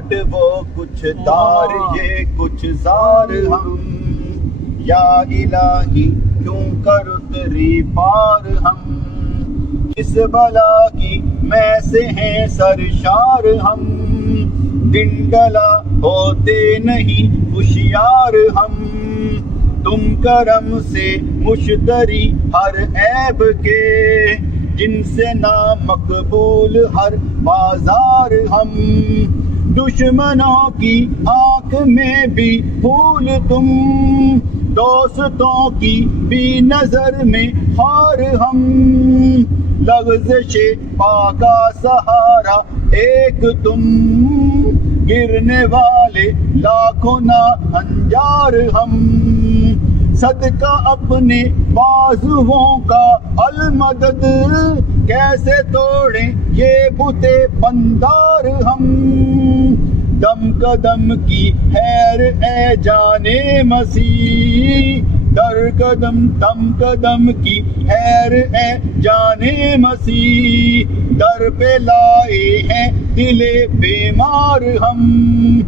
پاٹ وہ کچھ تار یہ کچھ زار ہم، یا الہی کیوں کر اتری پار ہم، اس بلا کی میں سے ہیں سرشار ہم، دن ڈلا ہوتے نہیں ہوشیار ہم، تم کرم سے مشتری ہر عیب کے، جن سے نامقبول ہر بازار ہم، دشمنوں کی آنکھ میں بھی پھول تم، دوستوں کی بھی نظر میں خار ہم، لغزش پا کا سہارا ایک تم، گرنے والے لاکھوں نا ہنجار ہم، صدقہ اپنے بازوؤں کا المدد، کیسے توڑیں یہ بتے پندار ہم، دم قدم کی خیر اے جانے مسیح، در قدم دم قدم کی خیر اے جانے مسیح، در پہ لائے ہیں دل بیمار ہم،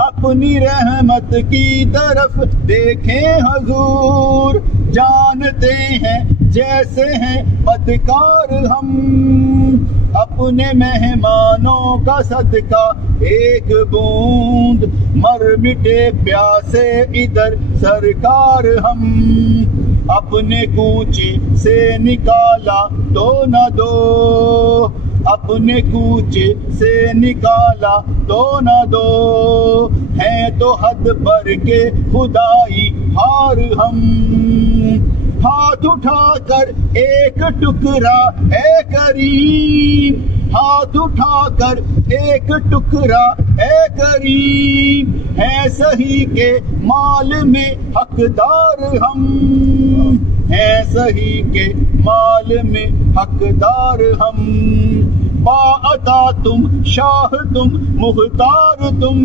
اپنی رحمت کی طرف دیکھیں حضور، جانتے ہیں جیسے ہیں بدکار ہم، اپنے مہمانوں کا صدقہ ایک بوند، مر مٹے پیاسے ادھر سرکار ہم، اپنے کوچے سے نکالا تو نہ دو، اپنے کوچے سے نکالا تو نہ دو، ہیں تو حد بھر کے خدائی ہار ہم، ہاتھ اٹھا کر ایک ٹکڑا اے کریم، ہاتھ اٹھا کر ایک ٹکڑا اے کریم، ہے صحیح کے مال میں حقدار ہم، ہے صحیح کے مال میں حقدار ہم، با عطا تم شاہ تم مختار تم،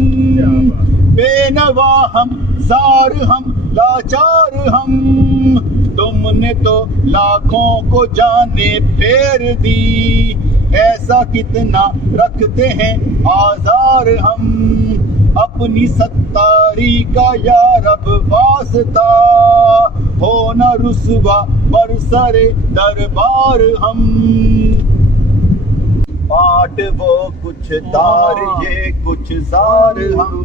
بے نوا ہم زار ہم لاچار ہم، تم نے تو لاکھوں کو جانیں پھیر دی، ایسا کتنا رکھتے ہیں آزار ہم، اپنی ستاری کا یا رب واسطہ، ہو نہ رسوا برسر دربار ہم، پاٹ وہ کچھ تار یہ کچھ زار ہم،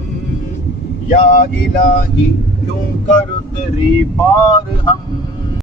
یا الہی کیوں کر اتری پار ہم،